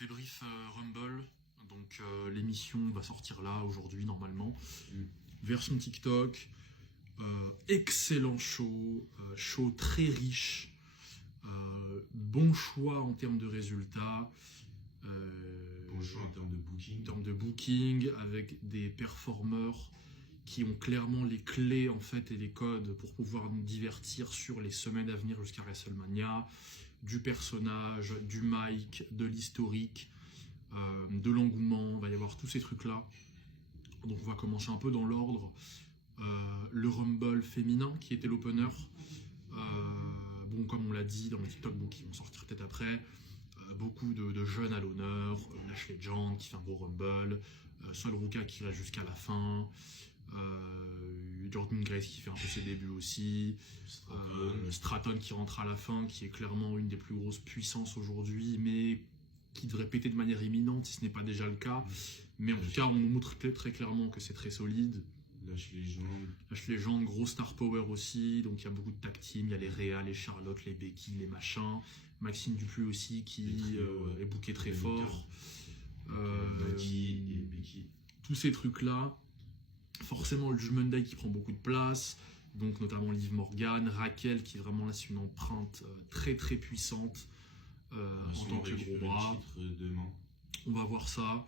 Débrief Rumble. Donc l'émission va sortir là aujourd'hui normalement. Version TikTok. Excellent show. Show très riche. Bon choix en termes de résultats. Bon choix en termes de booking. En termes de booking, avec des performeurs qui ont clairement les clés en fait et les codes pour pouvoir nous divertir sur les semaines à venir jusqu'à WrestleMania, du personnage, du mic, de l'historique, de l'engouement, il va y avoir tous ces trucs-là. Donc on va commencer un peu dans l'ordre. Le Rumble féminin qui était l'opener. Bon, comme on l'a dit dans les TikTok qui vont sortir peut-être après, beaucoup de jeunes à l'honneur, Lash Legend qui fait un beau Rumble, Sol Ruka qui reste jusqu'à la fin, Jordan Grace qui fait un peu ses débuts aussi, Stratton qui rentre à la fin, qui est clairement une des plus grosses puissances aujourd'hui, mais qui devrait péter de manière imminente si ce n'est pas déjà le cas. Mais en tout cas, on nous montre très clairement que c'est très solide. Lash Legend, gros star power aussi, donc il y a beaucoup de tag team, il y a les Rhea, les Charlotte, les Becky, les machins, Maxine Dupuis aussi qui est booké très fort. Becky et Becky. Tous ces trucs-là, forcément le Judgment Day qui prend beaucoup de place, donc notamment Liv Morgan, Raquel qui vraiment laisse une empreinte très puissante en tant que gros bras. On va voir ça.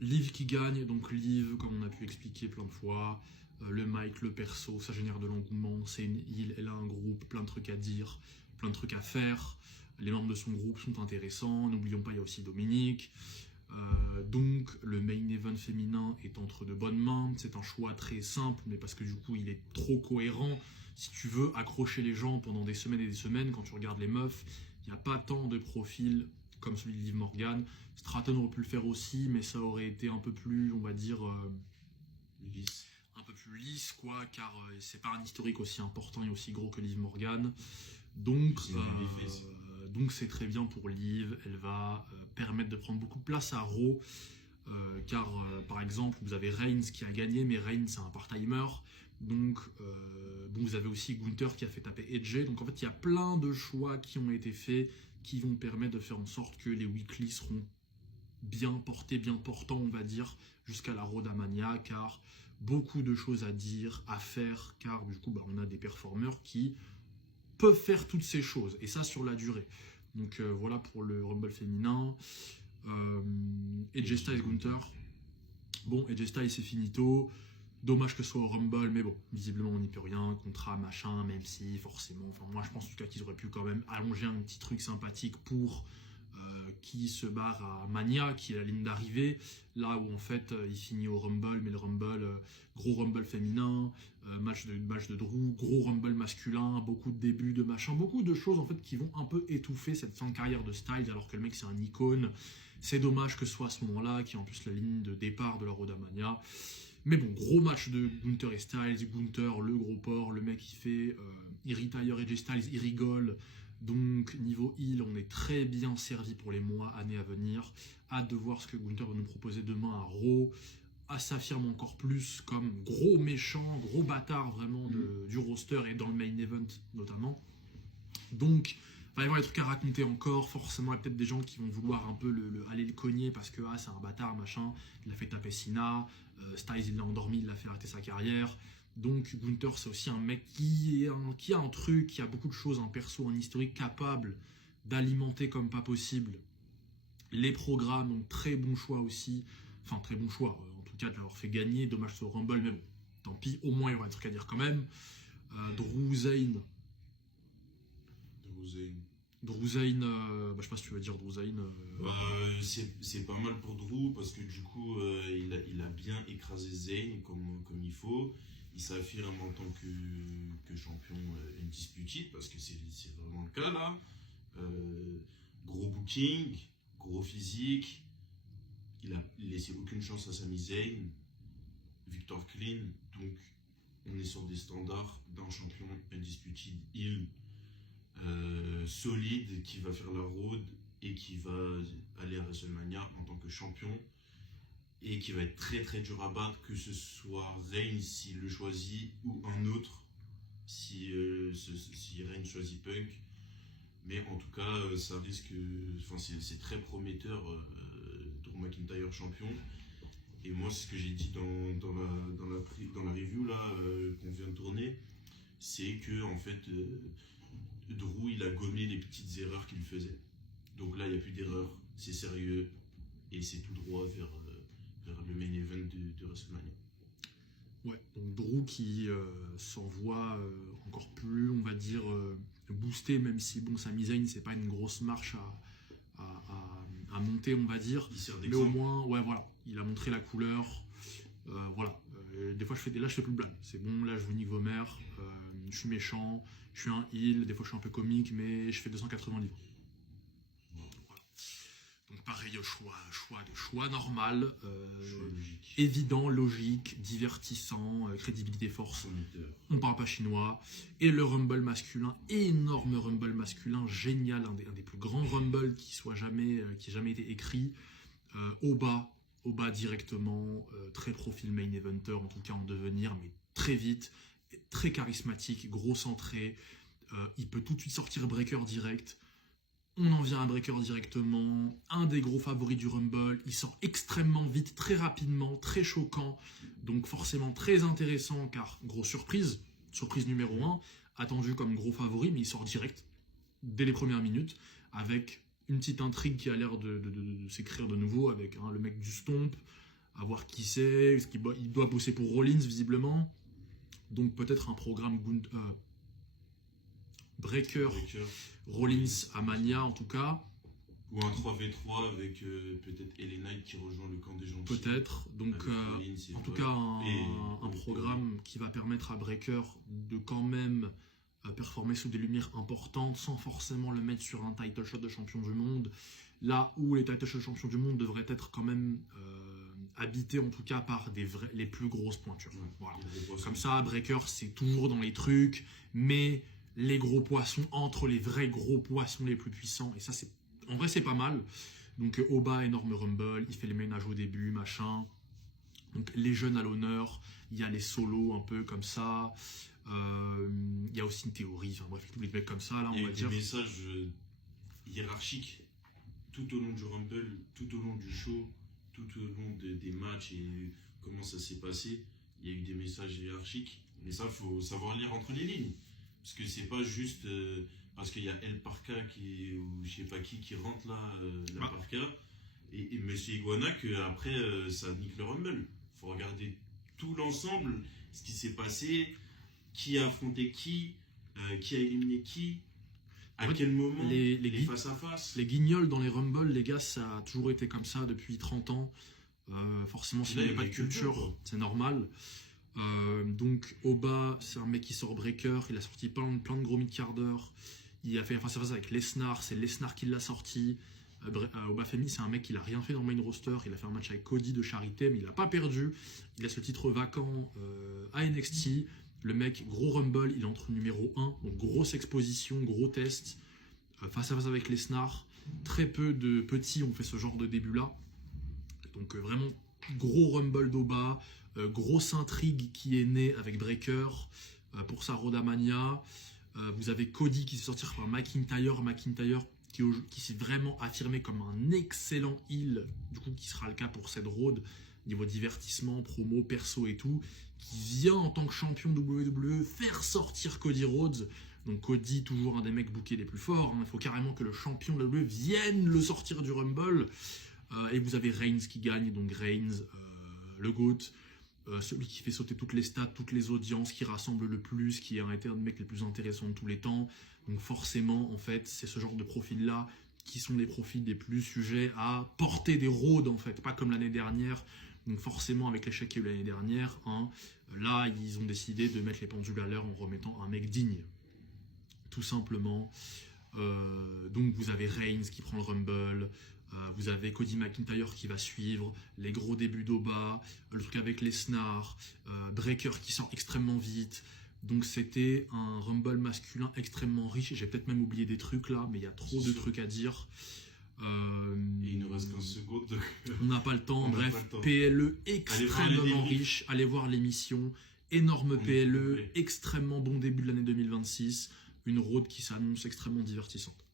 Liv qui gagne, donc Liv, comme on a pu expliquer plein de fois, le mic, le perso, ça génère de l'engouement, c'est une île, elle a un groupe, plein de trucs à dire, plein de trucs à faire, les membres de son groupe sont intéressants, n'oublions pas, il y a aussi Dominique, donc le main event féminin est entre de bonnes mains, c'est un choix très simple, mais parce que du coup il est trop cohérent. Si tu veux accrocher les gens pendant des semaines et des semaines, quand tu regardes les meufs, il n'y a pas tant de profils comme celui de Liv Morgan. Stratton aurait pu le faire aussi, mais ça aurait été un peu plus, on va dire, lisse. Un peu plus lisse, quoi, car c'est pas un historique aussi important et aussi gros que Liv Morgan. Donc c'est très bien pour Liv. Elle va permettre de prendre beaucoup de place à Raw, car par exemple, vous avez Reigns qui a gagné, mais Reigns c'est un part-timer. Donc vous avez aussi Gunther qui a fait taper Edge. Donc en fait, il y a plein de choix qui ont été faits qui vont permettre de faire en sorte que les weekly seront bien portés, bien portants, on va dire, jusqu'à la Rodamania, car beaucoup de choses à dire, à faire, car du coup, on a des performeurs qui peuvent faire toutes ces choses, et ça sur la durée. Donc voilà pour le Rumble féminin. AJ Styles, Gunther. Bon, AJ Styles, c'est finito. Dommage que ce soit au Rumble, mais bon, visiblement on n'y peut rien, contrat, machin, même si forcément, enfin moi je pense en tout cas qu'ils auraient pu quand même allonger un petit truc sympathique pour qui se barre à Mania, qui est la ligne d'arrivée, là où en fait il finit au Rumble, mais le Rumble, gros Rumble féminin, match de Drew, gros Rumble masculin, beaucoup de débuts de machin, beaucoup de choses en fait qui vont un peu étouffer cette fin de carrière de Styles, alors que le mec c'est un icône. C'est dommage que ce soit à ce moment-là, qui est en plus la ligne de départ de la Rodamania. Mais bon, gros match de Gunther et Styles, Gunther, le gros porc, le mec il retire AJ Styles, il rigole. Donc niveau heel, on est très bien servi pour les mois, années à venir. Hâte de voir ce que Gunther va nous proposer demain à Raw. S'affirme encore plus comme gros méchant, gros bâtard vraiment du roster et dans le main event notamment. Donc il va y avoir des trucs à raconter encore, forcément il y a peut-être des gens qui vont vouloir un peu aller le cogner parce que c'est un bâtard, machin, il a fait taper Cena, Styles il l'a endormi, il l'a fait arrêter sa carrière. Donc Gunther c'est aussi un mec qui a un truc, qui a beaucoup de choses, un perso, un historique capable d'alimenter comme pas possible les programmes, donc très bon choix aussi, enfin très bon choix, en tout cas de l'avoir fait gagner, dommage sur Rumble, mais bon, tant pis, au moins il y aura des trucs à dire quand même. Drew Zane, je sais pas si tu veux dire Drew Zane. C'est pas mal pour Drew parce que du coup il a bien écrasé Zayn comme il faut. Il s'affirme en tant que champion indisputé parce que c'est vraiment le cas là. Gros booking, gros physique. Il a laissé aucune chance à Sami Zayn. Victoire clean. Donc on est sur des standards d'un champion indisputé heel. Solide, qui va faire la road et qui va aller à WrestleMania en tant que champion et qui va être très dur à battre, que ce soit Reigns s'il le choisit ou un autre si Reigns choisit Punk. Mais en tout cas, ça risque. Enfin, c'est très prometteur, Drew McIntyre champion. Et moi, c'est ce que j'ai dit dans la review là, qu'on vient de tourner, c'est que en fait, Drew, il a gommé les petites erreurs qu'il faisait. Donc là, il n'y a plus d'erreurs, c'est sérieux, et c'est tout droit vers le main event de WrestleMania. Ouais, donc Drew qui s'envoie encore plus, on va dire, boosté, même si bon, Sami Zayn, c'est pas une grosse marche à monter, on va dire. Mais au moins, ouais, voilà, il a montré la couleur. Voilà. Des fois, je fais plus de blagues. C'est bon, là, je vous nique vos mères. Je suis méchant, je suis un heel. Des fois, je suis un peu comique, mais je fais 280 livres. Voilà. Donc, pareil, choix normal. Évident, logique, divertissant, crédibilité, force. On parle pas chinois. Et le Rumble masculin, énorme Rumble masculin, génial, un des plus grands Rumble qui ait jamais été écrit. Oba directement, très profil main eventer, en tout cas en devenir, mais très vite, très charismatique, gros centré. Il peut tout de suite sortir breaker direct. On en vient à breaker directement. Un des gros favoris du Rumble. Il sort extrêmement vite, très rapidement, très choquant. Donc forcément très intéressant, car grosse surprise numéro 1, attendu comme gros favori, mais il sort direct, dès les premières minutes, avec une petite intrigue qui a l'air de s'écrire de nouveau avec le mec du Stomp, à voir qui c'est, il doit bosser pour Rollins visiblement, donc peut-être un programme Breaker, Rollins à Mania en tout cas. Ou un 3v3 avec peut-être LA Knight qui rejoint le camp des gentils. Peut-être, donc en tout cas un programme qui va permettre à Breaker de quand même performer sous des lumières importantes sans forcément le mettre sur un title shot de champion du monde, là où les title shots de champion du monde devraient être quand même habités en tout cas par les plus grosses pointures. Ouais, voilà. Comme ça, Breaker c'est toujours dans les trucs, mais les gros poissons entre les vrais gros poissons les plus puissants, et ça c'est en vrai c'est pas mal. Donc Oba, énorme Rumble, il fait les ménages au début, machin. Donc les jeunes à l'honneur, il y a les solos un peu comme ça. Il y a aussi une théorie, enfin bref, tous les mecs comme ça, là, on va dire. Il y a des messages hiérarchiques tout au long du Rumble, tout au long du show, tout au long des matchs et comment ça s'est passé. Il y a eu des messages hiérarchiques, mais ça, il faut savoir lire entre les lignes. Parce que c'est pas juste parce qu'il y a El Parka ou je sais pas qui rentre là, la Parka, et Monsieur Iguana, qu'après ça nique le Rumble. Il faut regarder tout l'ensemble, ce qui s'est passé. Qui a affronté qui a éliminé qui, à quel moment, les face à face. Les guignols dans les Rumble, les gars, ça a toujours été comme ça depuis 30 ans. Forcément, s'il n'y avait pas de culture, c'est normal. Donc, Oba, c'est un mec qui sort breaker. Il a sorti plein de gros mid-carders. Il a fait un face à face avec Lesnar. C'est Lesnar qui l'a sorti. Oba Femi, c'est un mec qui n'a rien fait dans le main roster. Il a fait un match avec Cody de charité, mais il n'a pas perdu. Il a ce titre vacant à NXT. Le mec, gros Rumble, il est entre numéro 1, donc grosse exposition, gros test, face à face avec Lesnar. Très peu de petits ont fait ce genre de début-là. Donc vraiment, gros Rumble d'Oba, grosse intrigue qui est née avec Breaker pour sa Rodamania. Vous avez Cody qui s'est sorti par McIntyre qui s'est vraiment affirmé comme un excellent heel, du coup qui sera le cas pour cette Road, niveau divertissement, promo, perso et tout, qui vient en tant que champion WWE faire sortir Cody Rhodes. Donc Cody, toujours un des mecs bookés les plus forts, il faut carrément que le champion de WWE vienne le sortir du Rumble. Et vous avez Reigns qui gagne, donc Reigns, le GOAT, celui qui fait sauter toutes les stats, toutes les audiences, qui rassemble le plus, qui a été un des mecs les plus intéressants de tous les temps. Donc forcément, en fait, c'est ce genre de profils-là qui sont les profils les plus sujets à porter des rôdes, en fait, pas comme l'année dernière. Donc forcément, avec l'échec qu'il y a eu l'année dernière, là, ils ont décidé de mettre les pendules à l'heure en remettant un mec digne, tout simplement. Donc vous avez Reigns qui prend le Rumble, vous avez Cody McIntyre qui va suivre, les gros débuts d'Oba, le truc avec Lesnar, Breaker qui sort extrêmement vite. Donc c'était un Rumble masculin extrêmement riche. J'ai peut-être même oublié des trucs là, mais il y a trop de trucs à dire. Il nous reste 15 secondes. On n'a pas le temps. Bref, PLE extrêmement riche. Allez voir l'émission. Énorme PLE, extrêmement bon début de l'année 2026. Une road qui s'annonce extrêmement divertissante.